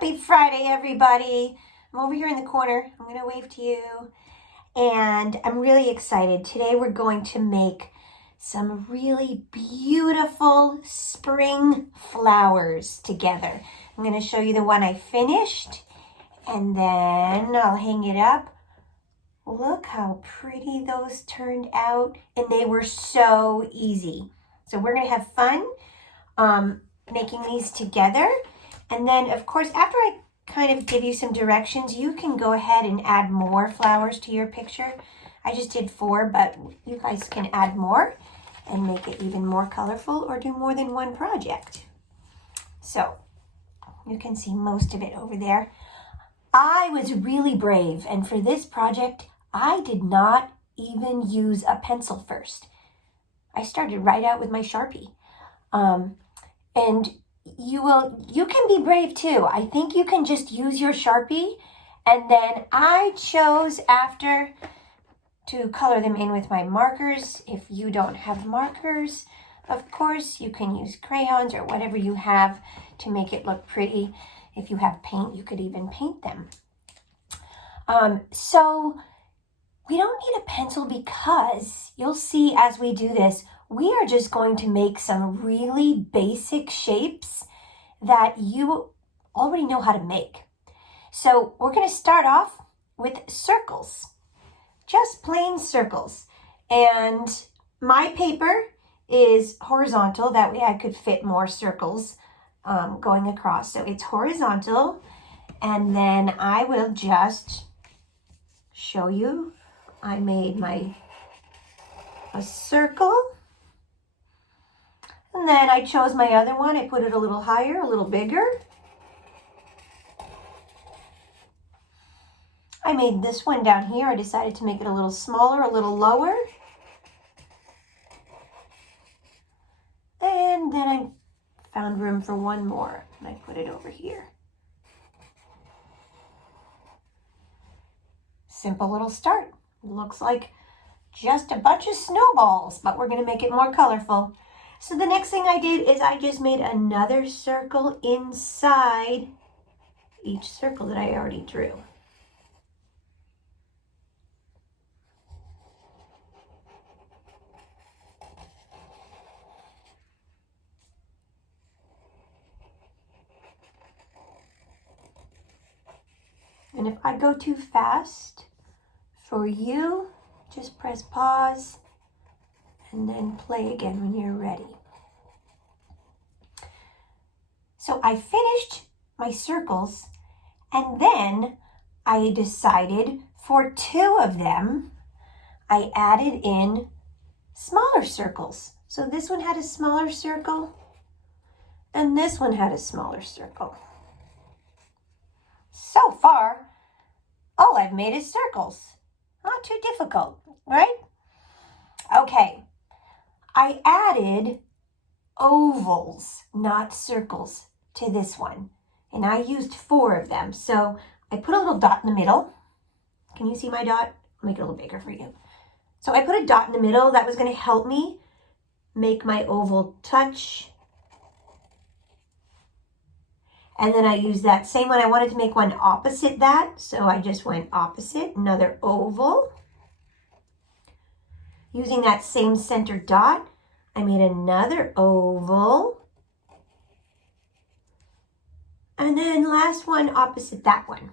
Happy Friday, everybody. I'm over here in the corner. I'm going to wave to you. And I'm really excited. Today we're going to make some really beautiful spring flowers together. I'm going to show you the one I finished, and then I'll hang it up. Look how pretty those turned out, and they were so easy. So we're going to have fun making these together. And then, of course, after I kind of give you some directions, you can go ahead and add more flowers to your picture. I just did 4, but you guys can add more and make it even more colorful or do more than one project. So you can see most of it over there. I was really brave, and for this project, I did not even use a pencil first. I started right out with my Sharpie. And you can be brave too. I think you can just use your Sharpie, and then I chose after to color them in with my markers. If you don't have markers, of course, you can use crayons or whatever you have to make it look pretty. If you have paint, you could even paint them. So we don't need a pencil because you'll see as we do this, we are just going to make some really basic shapes that you already know how to make. So we're going to start off with circles, just plain circles. And my paper is horizontal, that way I could fit more circles going across. So it's horizontal, and then I will just show you. I made a circle. And then I chose my other one. I put it a little higher, a little bigger. I made this one down here. I decided to make it a little smaller, a little lower. And then I found room for one more, and I put it over here. Simple little start. It looks like just a bunch of snowballs, but we're going to make it more colorful. So the next thing I did is I just made another circle inside each circle that I already drew. And if I go too fast for you, just press pause and then play again when you're ready. So I finished my circles, and then I decided for 2 of them, I added in smaller circles. So this one had a smaller circle, and this one had a smaller circle. So far, all I've made is circles. Not too difficult, right? Okay. I added ovals, not circles, to this one. And I used 4 of them. So I put a little dot in the middle. Can you see my dot? I'll make it a little bigger for you. So I put a dot in the middle. That was going to help me make my oval touch. And then I used that same one. I wanted to make one opposite that. So I just went opposite, another oval. Using that same center dot, I made another oval. And then last one opposite that one.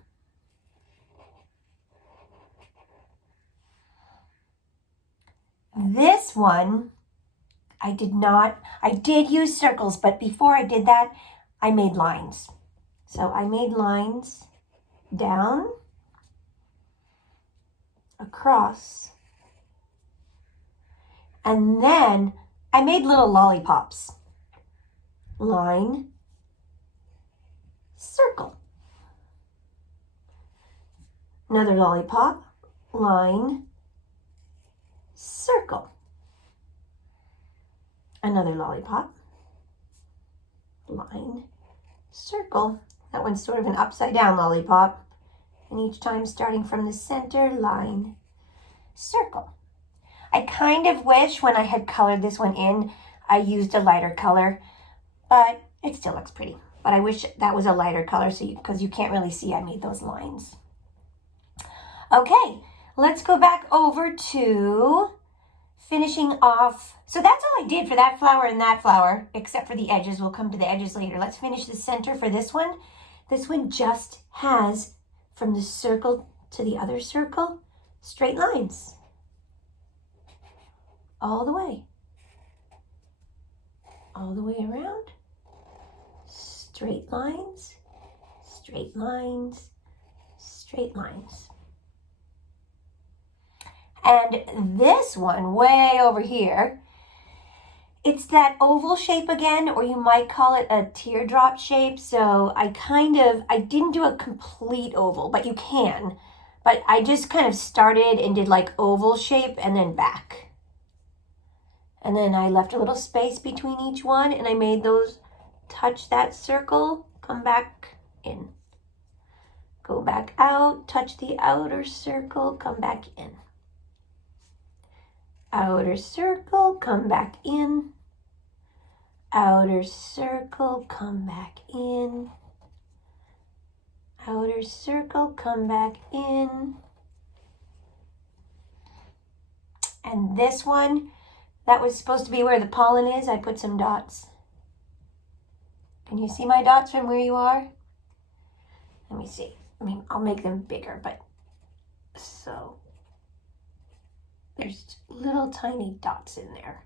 This one, I did use circles, but before I did that, I made lines. So I made lines down, across, and then I made little lollipops. Line, circle. Another lollipop, line, circle. Another lollipop, line, circle. That one's sort of an upside down lollipop. And each time starting from the center, line, circle. I kind of wish when I had colored this one in, I used a lighter color, but it still looks pretty. but I wish that was a lighter color because you can't really see I made those lines. Okay, let's go back over to finishing off. So that's all I did for that flower and that flower, except for the edges. We'll come to the edges later. Let's finish the center for this one. This one just has, from the circle to the other circle, straight lines. All the way. All the way around. Straight lines, straight lines, straight lines. And this one way over here, it's that oval shape again, or you might call it a teardrop shape. So I didn't do a complete oval, but you can. But I just kind of started and did like oval shape and then back. And then I left a little space between each one and I made those touch that circle, come back in. Go back out, touch the outer circle, come back in. Outer circle, come back in. Outer circle, come back in. Outer circle, come back in. And this one, that was supposed to be where the pollen is. I put some dots. Can you see my dots from where you are? Let me see. I mean, I'll make them bigger, but so there's little tiny dots in there.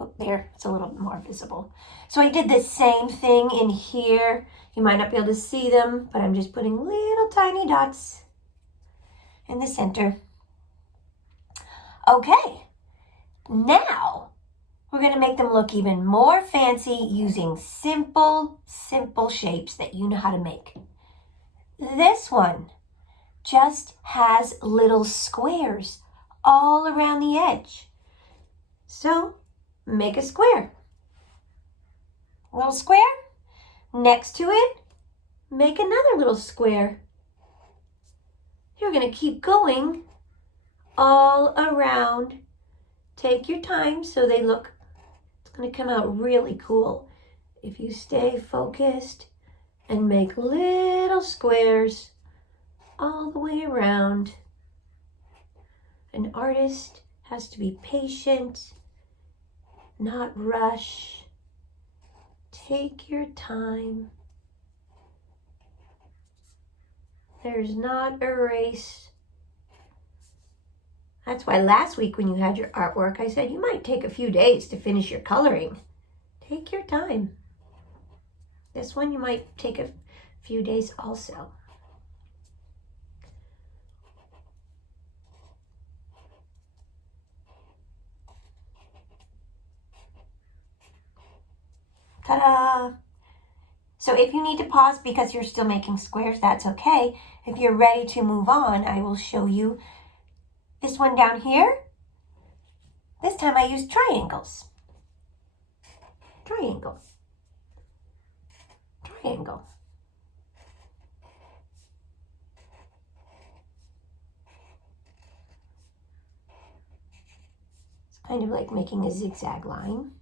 Oh, there, it's a little more visible. So I did the same thing in here. You might not be able to see them, but I'm just putting little tiny dots in the center. Okay, now we're going to make them look even more fancy using simple shapes that you know how to make. This one just has little squares all around the edge. So make a square. A little square. Next to it, make another little square. You're going to keep going all around. Take your time so they look, it's going to come out really cool if you stay focused and make little squares all the way around. An artist has to be patient, not rush. Take your time. There's not a race. That's why last week when you had your artwork, I said you might take a few days to finish your coloring. Take your time. This one you might take a few days also. Ta-da! So if you need to pause because you're still making squares, that's okay. If you're ready to move on, I will show you this one down here. This time I used triangles. Triangle. Triangle. It's kind of like making a zigzag line.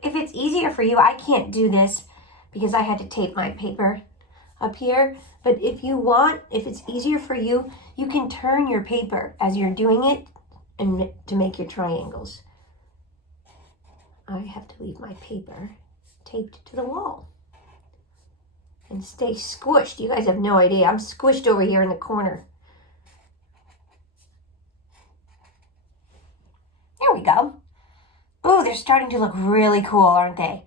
If it's easier for you, I can't do this because I had to tape my paper up here. But if you want, if it's easier for you, you can turn your paper as you're doing it and to make your triangles. I have to leave my paper taped to the wall and stay squished. You guys have no idea. I'm squished over here in the corner. There we go. Ooh, they're starting to look really cool, aren't they?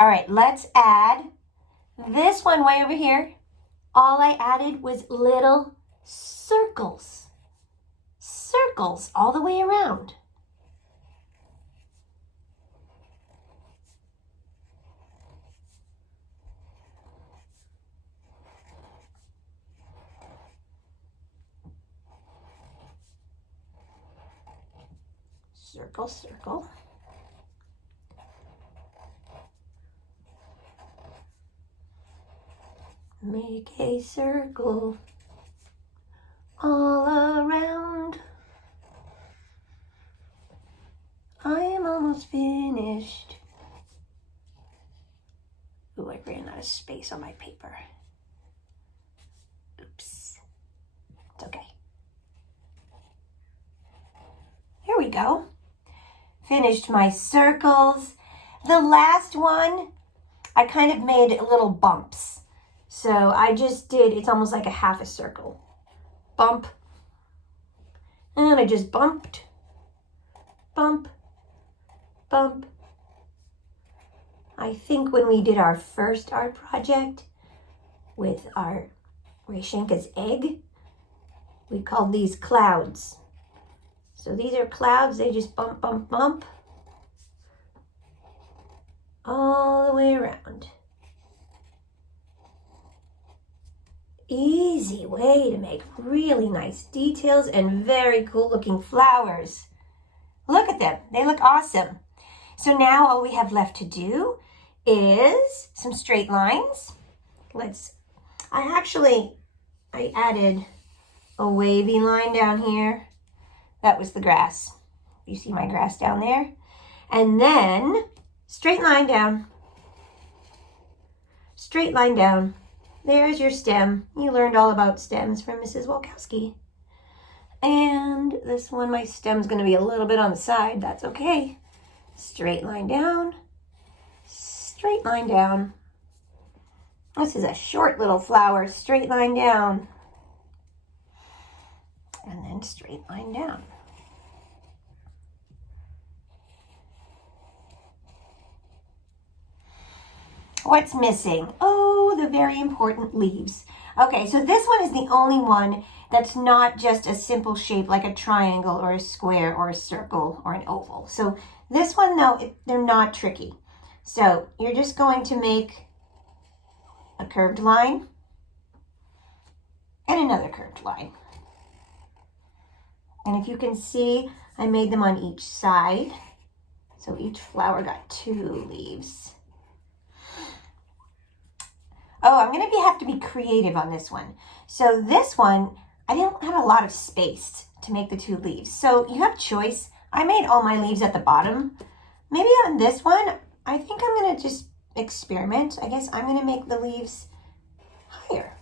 All right, let's add this one way over here. All I added was little circles. Circles all the way around. Circle, circle. Make a circle all around. I am almost finished. I ran out of space on my paper. Oops. It's okay. Here we go. Finished my circles. The last one, I kind of made little bumps. So I just did, it's almost like a half a circle. Bump. And I just bumped. Bump. Bump. I think when we did our first art project with our Rashenka's egg, we called these clouds. So these are clouds, they just bump, bump, bump all the way around. Easy way to make really nice details and very cool looking flowers. Look at them, they look awesome. So now all we have left to do is some straight lines. I added a wavy line down here. That was the grass. You see my grass down there? And then straight line down. Straight line down. There's your stem. You learned all about stems from Mrs. Wolkowski. And this one, my stem's gonna be a little bit on the side. That's okay. Straight line down. Straight line down. This is a short little flower. Straight line down. And then straight line down. What's missing? Oh, the very important leaves. Okay, so this one is the only one that's not just a simple shape like a triangle or a square or a circle or an oval. So this one, though, they're not tricky. So you're just going to make a curved line and another curved line. And if you can see, I made them on each side. So each flower got 2 leaves. Oh, I'm going to have to be creative on this one. So this one, I didn't have a lot of space to make the 2 leaves. So you have choice. I made all my leaves at the bottom. Maybe on this one, I think I'm going to just experiment. I guess I'm going to make the leaves higher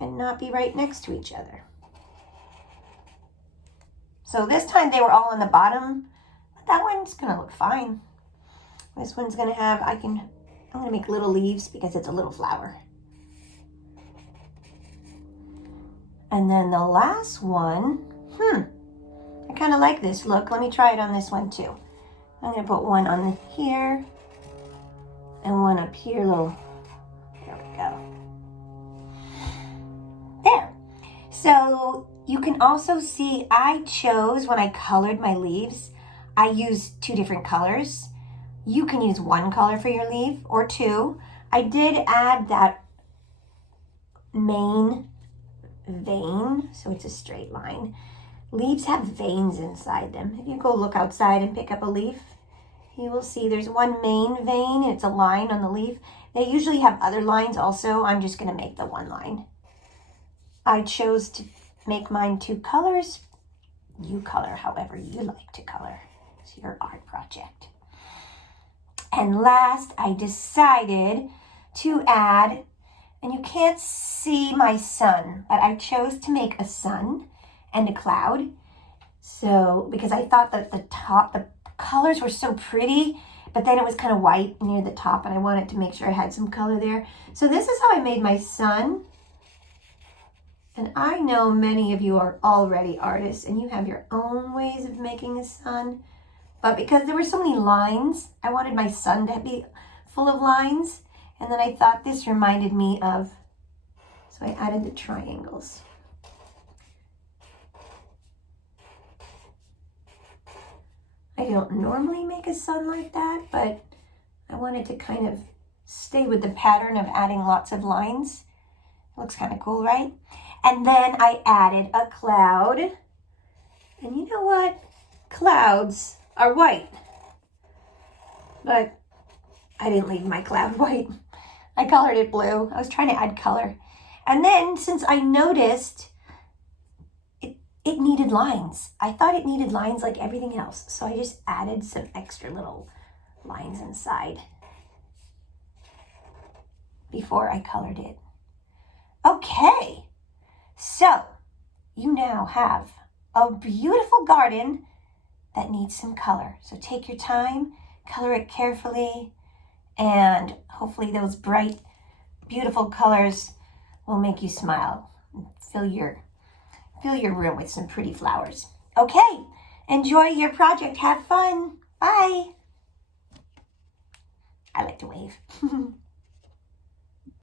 and not be right next to each other. So this time they were all on the bottom, but that one's going to look fine. This one's going to have, I'm going to make little leaves because it's a little flower. And then the last one, I kind of like this look. Let me try it on this one too. I'm going to put one on here and one up here. There we go. There. So you can also see I chose, when I colored my leaves, I used 2 different colors. You can use 1 color for your leaf or 2. I did add that main vein, so it's a straight line. Leaves have veins inside them. If you go look outside and pick up a leaf, you will see there's one main vein and it's a line on the leaf. They usually have other lines also. I'm just going to make the 1 line. I chose to make mine 2 colors. You color however you like to color. It's your art project. And last, I decided to add, and you can't see my sun, but I chose to make a sun and a cloud. So, because I thought that the colors were so pretty, but then it was kind of white near the top, and I wanted to make sure I had some color there. So this is how I made my sun. And I know many of you are already artists, and you have your own ways of making a sun. But because there were so many lines, I wanted my sun to be full of lines. And then I thought this reminded me of, so I added the triangles. I don't normally make a sun like that, but I wanted to kind of stay with the pattern of adding lots of lines. It looks kind of cool, right? And then I added a cloud. And you know what? Clouds are white. But I didn't leave my cloud white. I colored it blue. I was trying to add color. And then since I noticed it needed lines, I thought it needed lines like everything else. So I just added some extra little lines inside. before I colored it. Okay, so you now have a beautiful garden that needs some color. So take your time, color it carefully, and hopefully those bright, beautiful colors will make you smile and fill your room with some pretty flowers. Okay, enjoy your project. Have fun. Bye. I like to wave.